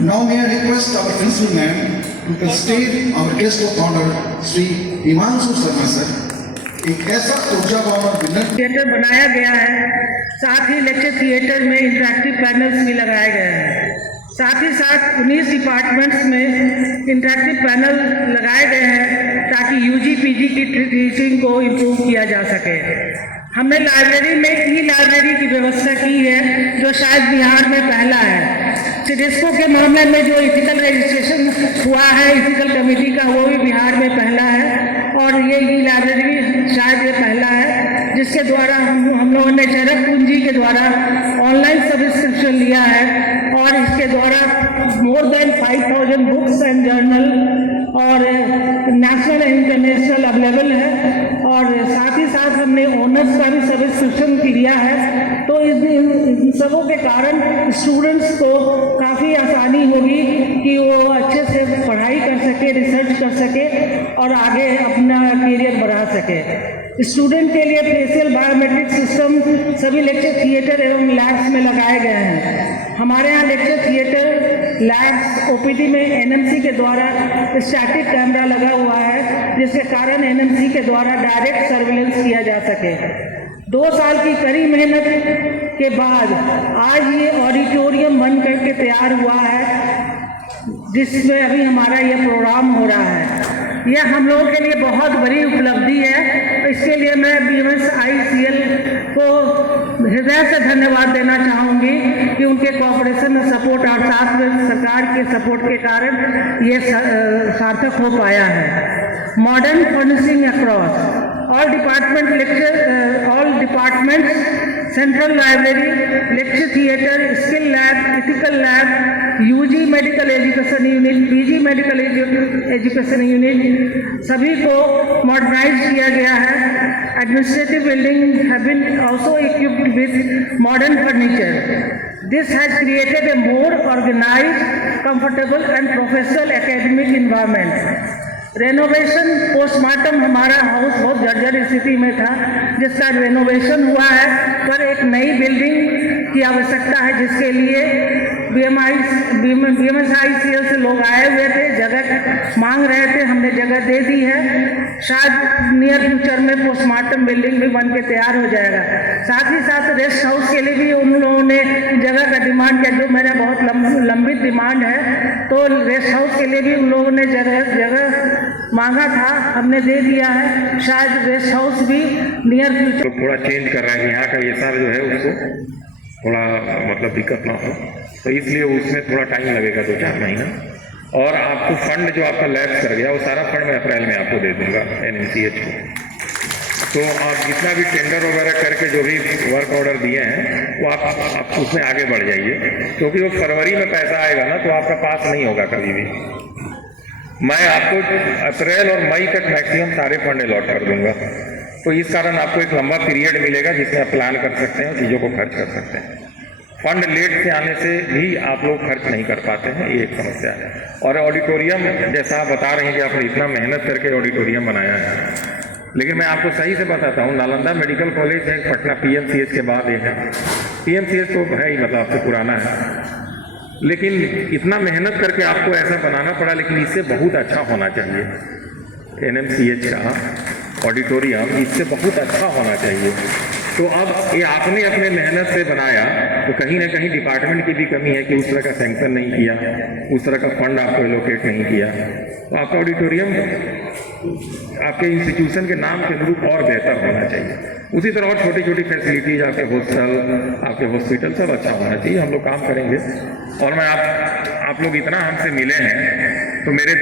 Now may I request our principal ma'am to state our guest of honor Shri Himanshu Sharma sir. एक ऐसा ऊर्जावान और विनम्र थिएटर बनाया गया है, साथ ही लेक्चर थिएटर में इंटरैक्टिव पैनल्स भी लगाए गए हैं। साथ ही साथ 19 डिपार्टमेंट्स में इंटरैक्टिव पैनल लगाए गए हैं ताकि यूजी पीजी की टीचिंग को इम्प्रूव किया जा सके। हमने लाइब्रेरी में ई लाइब्रेरी की व्यवस्था की है जो शायद बिहार में पहला है। सिडेस्को के मामले में जो इथिकल रजिस्ट्रेशन हुआ है इथिकल कमेटी का, वो भी बिहार में पहला है और ये ई लाइब्रेरी शायद ये पहला है जिसके द्वारा हम लोगों ने चरक पूंजी के द्वारा ऑनलाइन सब्सक्रिप्शन लिया है और इसके द्वारा more than 5000 books and journal और नेशनल एंड इंटरनेशनल अवेलेबल है और साथ ही साथ हमने ऑनर्स का भी सब्सक्रिप्शन लिया है। तो इन सबों के कारण स्टूडेंट्स को काफ़ी आसानी होगी कि वो अच्छे से पढ़ाई कर सके, रिसर्च कर सके और आगे अपना करियर बढ़ा सके। स्टूडेंट के लिए फेशियल बायोमेट्रिक सिस्टम सभी लेक्चर थिएटर एवं लैब्स में लगाए गए हैं। हमारे यहाँ लेक्चर थिएटर लैब्स ओपीडी में एनएमसी के द्वारा स्टैटिक कैमरा लगा हुआ है जिसके कारण एनएमसी के द्वारा डायरेक्ट सर्विलेंस किया जा सके। 2 साल की कड़ी मेहनत के बाद आज ये ऑडिटोरियम बन करके तैयार हुआ है जिसमें अभी हमारा ये प्रोग्राम हो रहा है। यह हम लोगों के लिए बहुत बड़ी उपलब्धि है। इसके लिए मैं BMSICL को हृदय से धन्यवाद देना चाहूँगी कि उनके कोऑपरेशन और सपोर्ट और साथ में सरकार के सपोर्ट के कारण ये सार्थक हो पाया है। Modern furnishing across all departments, central library, lecture theatre, skill lab, ethical lab, UG medical education unit, PG medical education unit सभी को मॉडर्नाइज किया गया है। Administrative building have been also equipped with modern furniture. This has created a more organised, comfortable and professional academic environment. Renovation postmortem हमारा house बहुत जर्जर स्थिति में था जिसका रेनोवेशन हुआ है पर एक नई बिल्डिंग की आवश्यकता है जिसके लिए BMSICL से लोग आए हुए थे, जगह मांग रहे थे, हमने जगह दे दी है। शायद नियर फ्यूचर में पोस्टमार्टम बिल्डिंग भी बन के तैयार हो जाएगा। साथ ही साथ रेस्ट हाउस के लिए भी उन लोगों ने जगह का डिमांड किया जो मेरा बहुत लंबित डिमांड है, तो रेस्ट हाउस के लिए भी उन लोगों ने जगह मांगा था, हमने दे दिया है। शायद रेस्ट हाउस भी नियर फ्यूचर तो थोड़ा चेंज कर रहे हैं यहाँ का ये सारा जो है उसको थोड़ा मतलब दिक्कत ना हो, तो इसलिए उसमें थोड़ा टाइम लगेगा 2-4 महीना। और आपको फंड जो आपका लैप्स कर गया वो सारा फंड मैं अप्रैल में आपको दे दूंगा NMCH को। तो आप जितना भी टेंडर वगैरह करके जो भी वर्क ऑर्डर दिए हैं वो आप उसमें आगे बढ़ जाइए, क्योंकि वो फरवरी में पैसा आएगा ना तो आपका पास नहीं होगा कभी भी। मैं आपको अप्रैल और मई तक मैक्सिमम सारे फंड अलॉट कर दूंगा, तो इस कारण आपको एक लंबा पीरियड मिलेगा जिसमें आप प्लान कर सकते हैं, चीज़ों को खर्च कर सकते हैं। फंड लेट से आने से भी आप लोग खर्च नहीं कर पाते हैं, ये एक समस्या है। और ऑडिटोरियम जैसा आप बता रहे हैं कि आपने इतना मेहनत करके ऑडिटोरियम बनाया है, लेकिन मैं आपको सही से बताता हूँ, नालंदा मेडिकल कॉलेज है पटना PMCH के बाद ये है। PMCH तो है ही मतलब आपसे पुराना है, लेकिन इतना मेहनत करके आपको ऐसा बनाना पड़ा, लेकिन इससे बहुत अच्छा होना चाहिए। NMCH का ऑडिटोरियम इससे बहुत अच्छा होना चाहिए। तो अब ये आपने अपने मेहनत से बनाया, तो कहीं ना कहीं डिपार्टमेंट की भी कमी है कि उस तरह का सैंक्शन नहीं किया, उस तरह का फंड आपको एलोकेट नहीं किया। तो आपका ऑडिटोरियम आपके इंस्टीट्यूशन के नाम के अनुरूप और बेहतर होना चाहिए। उसी तरह और छोटी छोटी फैसिलिटीज, आपके हॉस्टल, आपके हॉस्पिटल सब अच्छा होना चाहिए। हम लोग काम करेंगे। और मैं आप लोग इतना हमसे मिले हैं तो मेरे